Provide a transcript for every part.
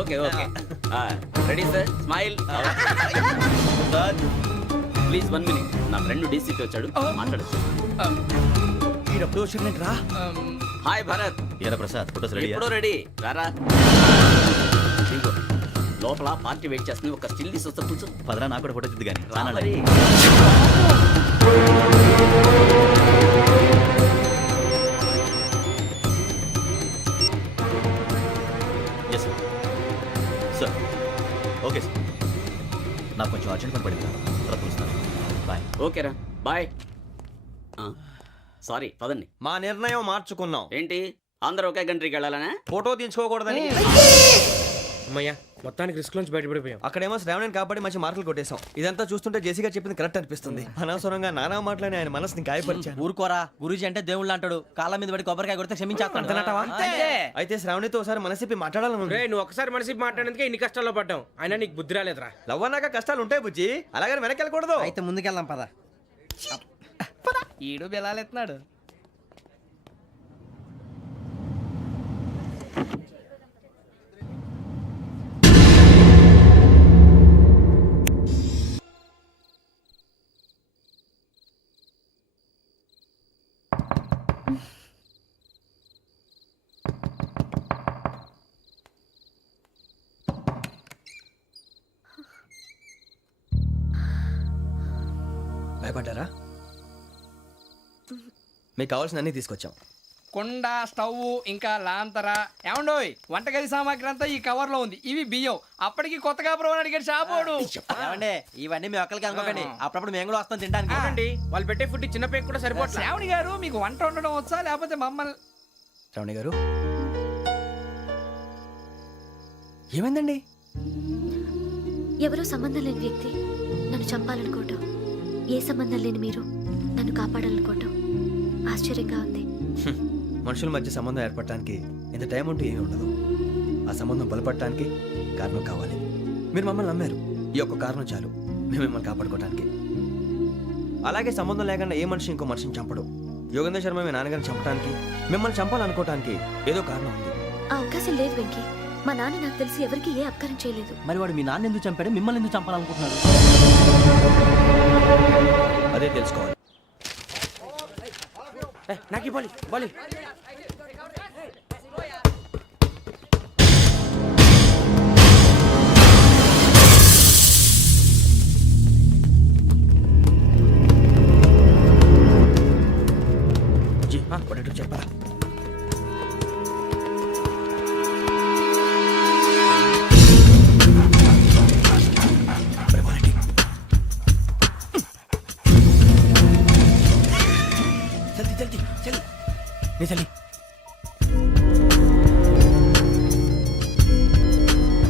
Okay okay ready sir smile please 1 minute. నా friend డీసీకి వచ్చాడు మాట్లాడచ్చు. ఈడప్పుడు వచ్చిందంటరా. హాయ్ భరత్. ఏరా ప్రసాద్, ఫోటోస్ రెడీ? ఎప్పుడో రెడీ. రారా ఇదిగో, లోపల పార్టీ వెయిట్ చేస్తుంది. ఒక స్టిల్ తీసి వస్తా, కూర్చో. పదరా, నాకు కూడా ఫోటో చూద్దు కానీ. రా మరి. Yes sir. Sir okay sir, నాకు కొంచెం అర్జెంట్ పని పడింది, తర్వాత చూస్తాను. బాయ్. ఓకేరా బాయ్. సారీ పదండి. మా నిర్ణయం మార్చుకున్నాం. ఏంటి అందరూ ఒకే కంట్రీకి వెళ్ళాలనే? ఫోటో తీసుకోకూడదని. అమ్మయ్యా, మొత్తానికి రిస్క్ నుంచి బయటపడిపోయాం. అక్కడేమో శ్రావణిని కాబట్టి మంచి మార్కులు కొట్టేశాం. ఇదంతా చూస్తుంటే జేసీగా చెప్పింది కరెక్ట్ అనిపిస్తుంది. అనవసరంగా నానా మాటలని ఆయన మనసుని గాయపరిచాను. ఊరుకోరా, గురూజీ అంటే దేవుళ్ళు అంటాడు. కాళ్ళ మీద పడి కొబ్బరికాయ కొడితే క్షమించేస్తానంటావా? అయితే శ్రావణితో ఒకసారి మనసిప్పి మాట్లాడాలను. రే, నువ్వు ఒకసారి మనసి మాట్లాడేందుకే ఇన్ని కష్టాల్లో పడ్డాం. అయినా నీకు బుద్ధి రాలేదురా. లవ్ అన్నాక కష్టాలు ఉంటాయి బుజ్జి, అలాగని వెనక్కి వెళ్ళకూడదు. అయితే ముందుకెళ్దాం పద. ఈడు బెలాలెత్తున్నాడు. భయపడ్డారా? మీకు కావాల్సిన అన్ని తీసుకొచ్చాం. కుండ, స్టవ్, ఇంకా లాంతర. ఏమండోయ్, వంటగది సామాగ్రి అంతా ఈ కవర్ లో ఉంది. ఇవి బియ్యం. అప్పటికి కొత్తగా బ్రౌన్ అడిగాడు షాపోడు. ఏమండి, ఇవన్నీ మీ ఒక్కరికి అనుకోకండి. అప్పుడప్పుడు మేము కూడా వస్తాం తినడానికి. చూడండి, వాళ్ళు పెట్టే ఫుడ్ చిన్న పేక్ కూడా సరిపోతుంది. శ్రావణి గారు, మీకు వంట వండడం వచ్చా లేకపోతే మమ్మల్ని? శ్రావణి గారు ఏమైందండి? ఎవరో సంబంధం లేని వ్యక్తి నన్ను చంపాలనుకోవటం, ఏ సంబంధం లేని మీరు నన్ను కాపాడాలనుకోవటం ఆశ్చర్యంగా ఉంది. మనుషుల మధ్య సంబంధం ఏర్పడటానికి ఇంత టైం ఉంటే ఏమీ ఉండదు. ఆ సంబంధం బలపడటానికి కారణం కావాలి. మీరు మమ్మల్ని నమ్మారు, ఈ ఒక్క కారణం చాలు మేము మిమ్మల్ని కాపాడుకోవడానికి. అలాగే సంబంధం లేకుండా ఏ మనిషి ఇంకో మనిషిని చంపడు. యోగేంద్ర శర్మ మీ నాన్నగారిని చంపడానికి, మిమ్మల్ని చంపాలనుకోవటానికి ఏదో కారణం ఉంది. ఆ అవకాశం లేదు వెంకీ. మా నాన్న నాకు తెలిసి ఎవరికి ఏ అపకారం చేయలేదు. మరి వాడు మీ నాన్న ఎందుకు చంపాడు, మిమ్మల్ని ఎందుకు చంపాలనుకుంటున్నాడు? అదే తెలుసుకోవాలి. నాకు ఇవ్వాలి బాలి. చెప్పరా? చలి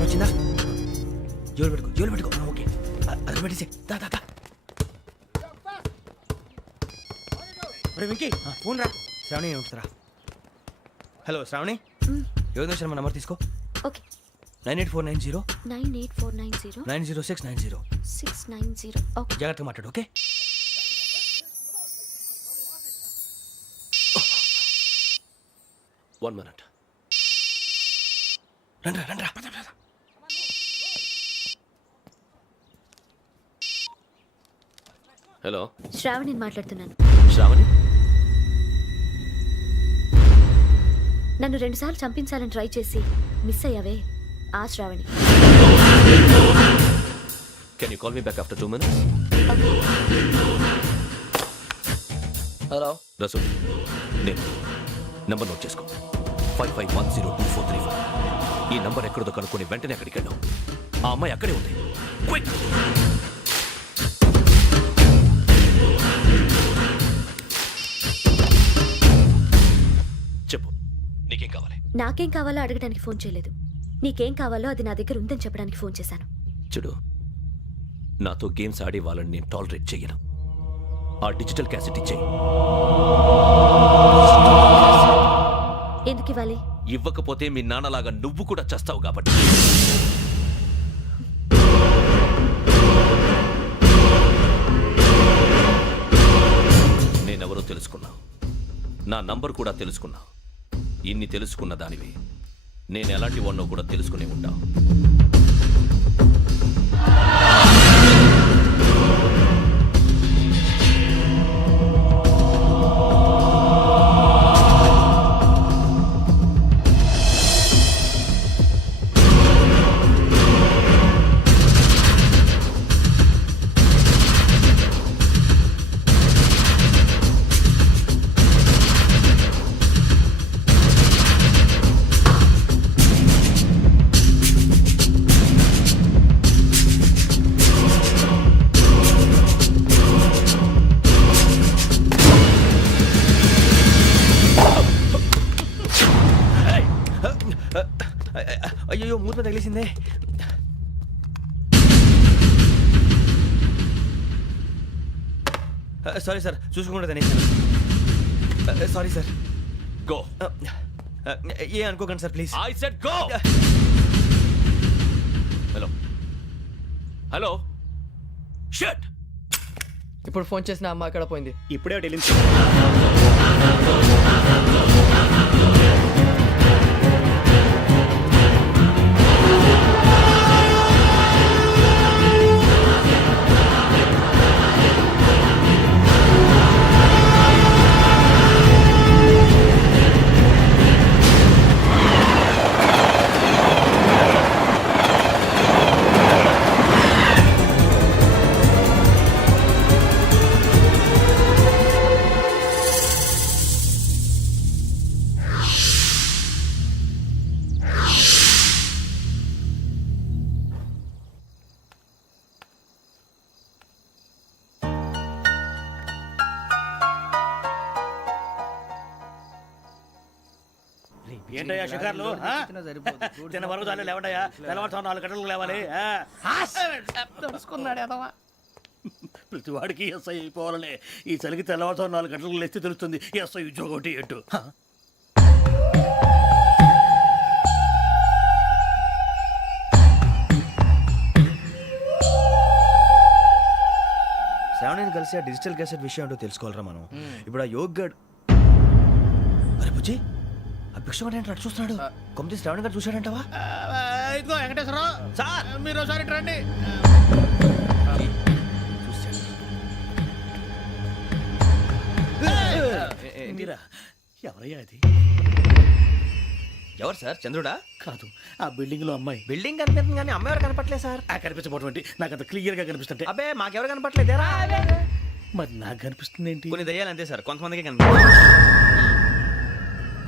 వచ్చిందా? జోలు పెట్టుకో. ఓకే, అది పెట్టేసి దా. వెంకీ ఫోన్ రా. శ్రావణి ఉంటుందిరా. హలో శ్రావణి, యోగేంద్ర శర్మ నంబర్ తీసుకో. ఓకే. 98490 98490 90690. 690. ఓకే. జాగ్రత్తగా మాట్లాడు. ఓకే. One minute. రండ్రా. హలో, శ్రావణిని మాట్లాడుతున్నాను. శ్రావణి, నన్ను 2 సార్లు చంపించాలని ట్రై చేసి మిస్ అయ్యావే, ఆ Shravani. Can you call me back after 2 minutes? Hello Rasu, నేను నంబర్ నోట్ చేసుకో. 55102435. ఈ నంబర్ ఎక్కడదో కనుక్కొని వెంటనే అక్కడికి వెళ్ళాం. ఆ అమ్మాయి అక్కడే ఉంది. క్విక్! చెప్పు, నీకేం కావాలి? నాకేం కావాలో అడగడానికి ఫోన్ చేయలేదు. నీకేం కావాలో అది నా దగ్గర ఉందని చెప్పడానికి ఫోన్ చేశాను. చూడు, నాతో గేమ్స్ ఆడే వాళ్ళని నేను టాలరేట్ చెయ్యను. ఆ డిజిటల్ క్యాసెట్ ఇచ్చేయి. ఎందుకు ఇవ్వాలి? ఇవ్వకపోతే మీ నాన్నలాగా నువ్వు కూడా చస్తావు కాబట్టి. నేనెవరో తెలుసుకున్నావు, నా నంబర్ కూడా తెలుసుకున్నావు. ఇన్ని తెలుసుకున్న దానివి, ఎందుకు నా దగ్గర దాచావు? ఎందుకంటే నువ్వు నన్ను చంపాలనుకుంటున్నావు. ఎందుకంటే నువ్వు నా నంబర్ కూడా తెలుసుకున్నావు. నా నంబర్ కూడా తెలుసుకున్నావు. నా నంబర్ కూడా తెలుసుకున్నావు. నా నంబర్ కూడా తెలుసుకున్నావు. నేను ఎలాంటి వాడినో కూడా తెలుసుకునే ఉంటా. అయ్యో మూత తగిలేసిందే. సారీ సార్, చూసుకుంటా తినేసాను. Sorry sir. గో. ఏ అనుకోకండి sir please. I said go. Hello hello shut. ఇప్పుడు ఫోన్ చేసిన అమ్మ అక్కడ పోయింది. ఇప్పుడే వెళ్ళింది. ఏంటయ్యా షికార్లు? తిన వరకు దాన్ని లేవండయ్యా. తెల్లవారుతో 4 గంటలకు లేవాలి. తెలుసుకున్నాడు ఎదవా. ప్రతి వాడికి ఎస్ఐ అయిపోవాలని ఈ చలికి తెల్లవారుతో 4 గంటలకు లేస్తే తెలుస్తుంది ఎస్ఐ ఉద్యోగం ఒకటి ఎట్టు. శ్రావణిని కలిసి ఆ డిజిటల్ క్యాసెట్ విషయం ఏంటో తెలుసుకోవాలరా మనం. ఇప్పుడు ఆ యోగ్ గడ్. అరే బుజ్జి, ఆ భిక్షం అంటే అటు చూస్తున్నాడు. కొమ్మతి శ్రావణి గారు చూశాడంటావా? ఇదిగో వెంకటేశ్వరరావు సార్, మీరు ఒకసారి ఇటు రండి. మీరా? ఎవరయ్యా అది? ఎవరు సార్? చంద్రుడా? కాదు, ఆ బిల్డింగ్ లో అమ్మాయి. బిల్డింగ్ కనిపిస్తుంది కానీ అమ్మ ఎవరు కనపట్లేదు సార్. కనిపించబోటువంటి నాకు అంత క్లియర్ గా కనిపిస్తుంటే. అబ్బే మాకెవరు కనపట్లేదేరా. మరి నాకు కనిపిస్తుంది ఏంటి? కొన్ని దయ్యాలు అంతే సార్, కొంతమందికి కనిపిస్తుంది.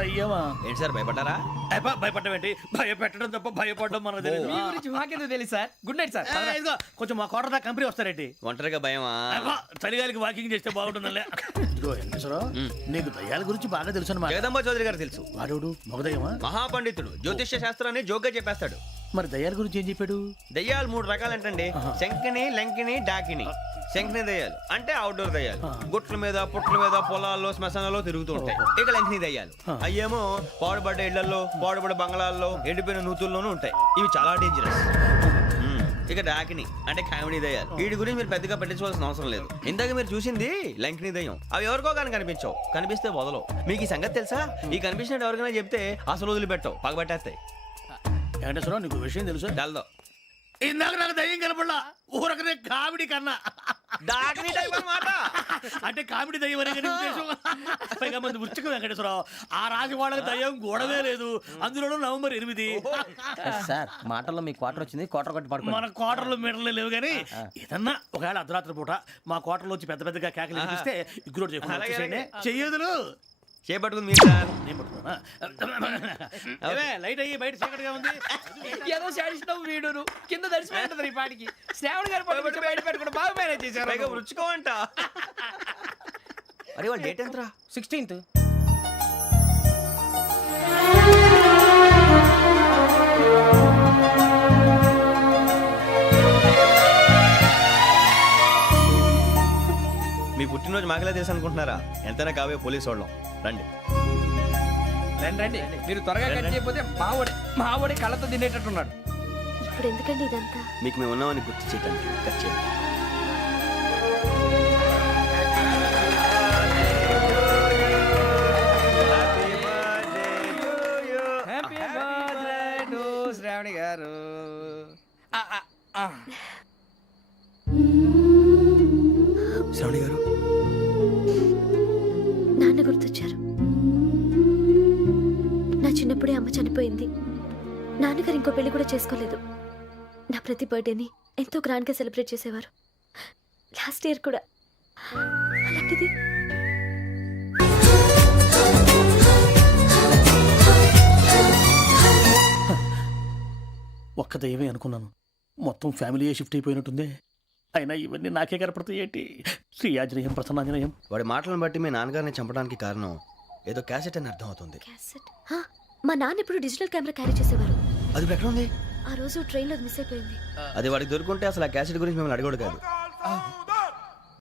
అయ్యమా ఏంటి సార్ భయపడ్డారా? భయపడడం ఏంటి? భయపెట్టడం తప్ప భయపడడం మనకు తెలియదు. మీ గురించి మాకెందుకు తెలుసు సార్. Good night sir. ఇదిగో కొంచెం మా కోట దాకా కంపెనీ వస్తారేంటి? ఒంటరిగా భయమా? చలిగాలికి వాకింగ్ చేస్తే బాగుంటుందిలే. ఇదిగో వెంకటేశ్వరరావు, నీకు దయ్యాల గురించి బాగా తెలుసు అన్నమాట. జగదంబ చౌదరి గారు తెలుసు. వాడోడు మగదయ్యమా? మహాపండితుడు, జ్యోతిష్య శాస్త్రాన్ని జోగ్గా చెప్పేస్తాడు. మరి దయ్యాల గురించి ఏం చెప్పాడు? దయ్యాలు 3 రకాలంటండి. శంకిని, లంకిని, డాకిని. శంకిని దయ్యాలు అంటే అవుట్డోర్ దయ్యాలు, గుట్ల మీద పుట్ల మీద పొలాల్లో శ్మశానాల్లో తిరుగుతూ ఉంటాయి. ఇక లంకిని దయ్యాలు అయ్యేమో పాడుబడ్డ ఇళ్లలో, పాడుబడ్డ బంగ్లాల్లో, ఎండిపోయిన నూతుల్లోనూ ఉంటాయి. ఇవి చాలా డేంజరస్. ఇక డాకిని అంటే కామెడీ దయ్యాలు. వీటి గురించి మీరు పెద్దగా పట్టించుకోవాల్సిన అవసరం లేదు. ఇందాక మీరు చూసింది లంకిని దయ్యం. అవి ఎవరికో కానీ కనిపించవు, కనిపిస్తే వదలవు. మీకు ఈ సంగతి తెలుసా? ఈ కనిపించినట్టు ఎవరికైనా చెప్తే అసలు వదిలిపెట్టవు, పగబట్టేస్తాయి. వెంకటేశ్వరరావు, నీకు విషయం తెలుసు? డల్దో ఇందాక నాకు దయ్యం కనపడలా, ఊరకనే కామెడీ కన్నా. డాకిని టైప్ అన్నమాట. అంటే కామెడీ దయ్యం అనే కదా ఉద్దేశం. పైగా మంది ఉచ్చక వెంకటేశ్వరరావు, ఆ రాజు వాళ్ళకి దయ్యం గొడవే లేదు. అందులోనూ నవంబర్ 8. సార్ మాటల్లో మీ క్వార్టర్ వచ్చింది, క్వార్టర్ కొట్టి పడుకో. మన క్వార్టర్లో మీటర్లు లేవు కానీ ఏదన్నా ఒకవేళ అర్ధరాత్రి పూట మా క్వార్టర్లో వచ్చి పెద్ద పెద్దగా కేకలు వినిపిస్తే ఇగ్గురు చెయ్యదులు చేపట్టుకుంది మీరు సార్. నేను పట్టుకున్నా. లైట్ అయ్యి బయట చీకటిగా ఉంది. ఏదో శాడిస్తావు వీడును కింద దర్శనం ఈ పాటికి. శ్రావణ్ గారు పట్టుకొచ్చి బయట పెట్టుకుంటే బాగా మేనేజ్ చేశారు. పైగా రుచుకోవంట. అరే వాళ్ళ డేట్ ఎంతరా? 16th. మీ పుట్టినరోజు మాకలే తెలుసు అనుకుంటున్నారా? ఎంతైనా కావే పోలీసు వాళ్ళం. రండి రండి మీరు త్వరగా కట్ చేయకపోతే మావడి కళ్ళతో తినేటట్టున్నాడు. ఇప్పుడు ఎందుకండి ఇదంతా? మీకు మేము ఉన్నామని గుర్తు చేయడానికి కట్ చేయండి. హ్యాపీ బర్త్డే గారు ఆ, ఆ, ఆ. శ్రావణి గారు నాన్న గుర్తొచ్చారు. నా చిన్నప్పుడే అమ్మ చనిపోయింది. నాన్నగారు ఇంకో పెళ్లి కూడా చేసుకోలేదు. నా ప్రతి బర్త్డేని ఎంతో గ్రాండ్గా సెలబ్రేట్ చేసేవారు. లాస్ట్ ఇయర్ కూడా. అలాంటిది ఒక్క దయ్యమే అనుకున్నాను, మొత్తం ఫ్యామిలీయే షిఫ్ట్ అయిపోయినట్టుందే. అయినా ఇవన్నీ నాకే కనపడతాయి ఏంటి? శ్రీ ఆంజనేయం ప్రసన్నాంజనేయం. వాడి మాటలను బట్టి మీ నాన్నగారిని చంపడానికి కారణం ఏదో క్యాసెట్ అని అర్థం అవుతుంది. క్యాసెట్. మా నాన్న ఇప్పుడు డిజిటల్ కెమెరా క్యారీ చేసేవారు. అది ఇప్పుడు ఎక్కడ ఉంది? ఆ రోజు ట్రైన్లో మిస్ అయిపోయింది. అది వాడికి దొరుకుంటే అసలు ఆ క్యాసెట్ గురించి మిమ్మల్ని అడగడు కాదు.